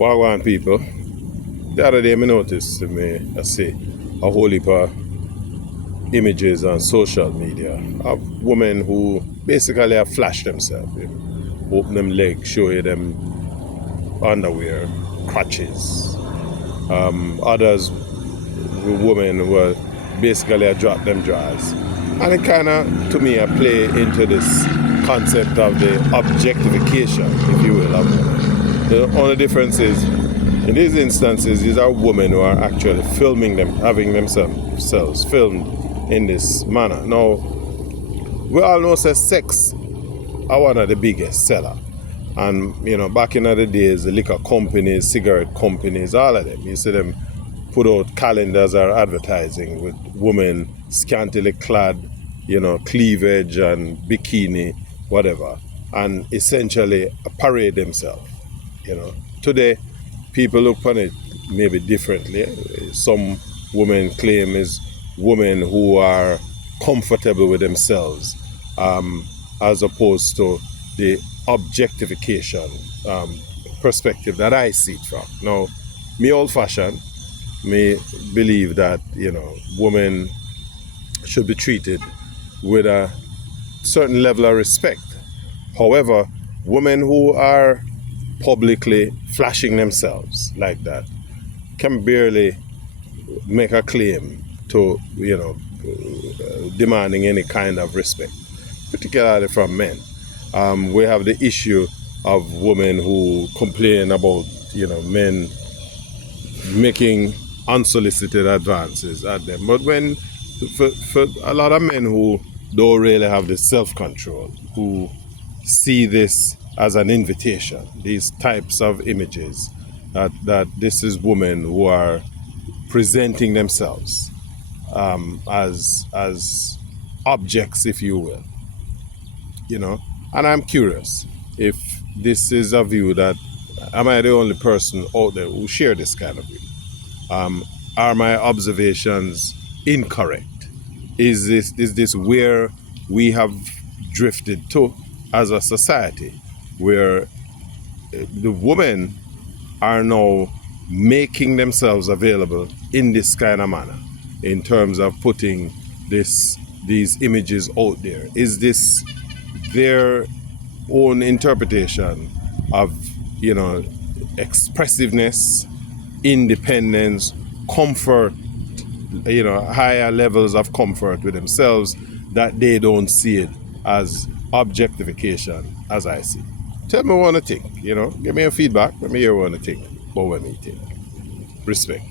Wagwan people, the other day I noticed I see a whole heap of images on social media of women who basically have flashed themselves, open them legs, show you them underwear, crotches. Others, women who are basically drop them drawers. And it kind of, to me, I play into this concept of the objectification, if you will, of women. The only difference is, in these instances, these are women who are actually filming them, having themselves filmed in this manner. Now, we all know that sex are one of the biggest sellers. And, back in the days, the liquor companies, cigarette companies, all of them, you see them put out calendars or advertising with women scantily clad, cleavage and bikini, whatever, and essentially parade themselves. Today, people look on it maybe differently. Some women claim is women who are comfortable with themselves, as opposed to the objectification perspective that I see it from. Now, me old-fashioned, me believe that, women should be treated with a certain level of respect. However, women who are publicly flashing themselves like that can barely make a claim to, demanding any kind of respect, particularly from men. We have the issue of women who complain about, men making unsolicited advances at them. But for a lot of men who don't really have the self-control, who see this as an invitation, these types of images, that this is women who are presenting themselves as objects, if you will, And I'm curious if this is a view that, am I the only person out there who share this kind of view? Are my observations incorrect? Is this where we have drifted to as a society, where the women are now making themselves available in this kind of manner, in terms of putting these images out there? Is this their own interpretation of, expressiveness, independence, comfort, higher levels of comfort with themselves, that they don't see it as objectification as I see? Tell me what you think, give me your feedback, let me hear what you think about what you think. Respect.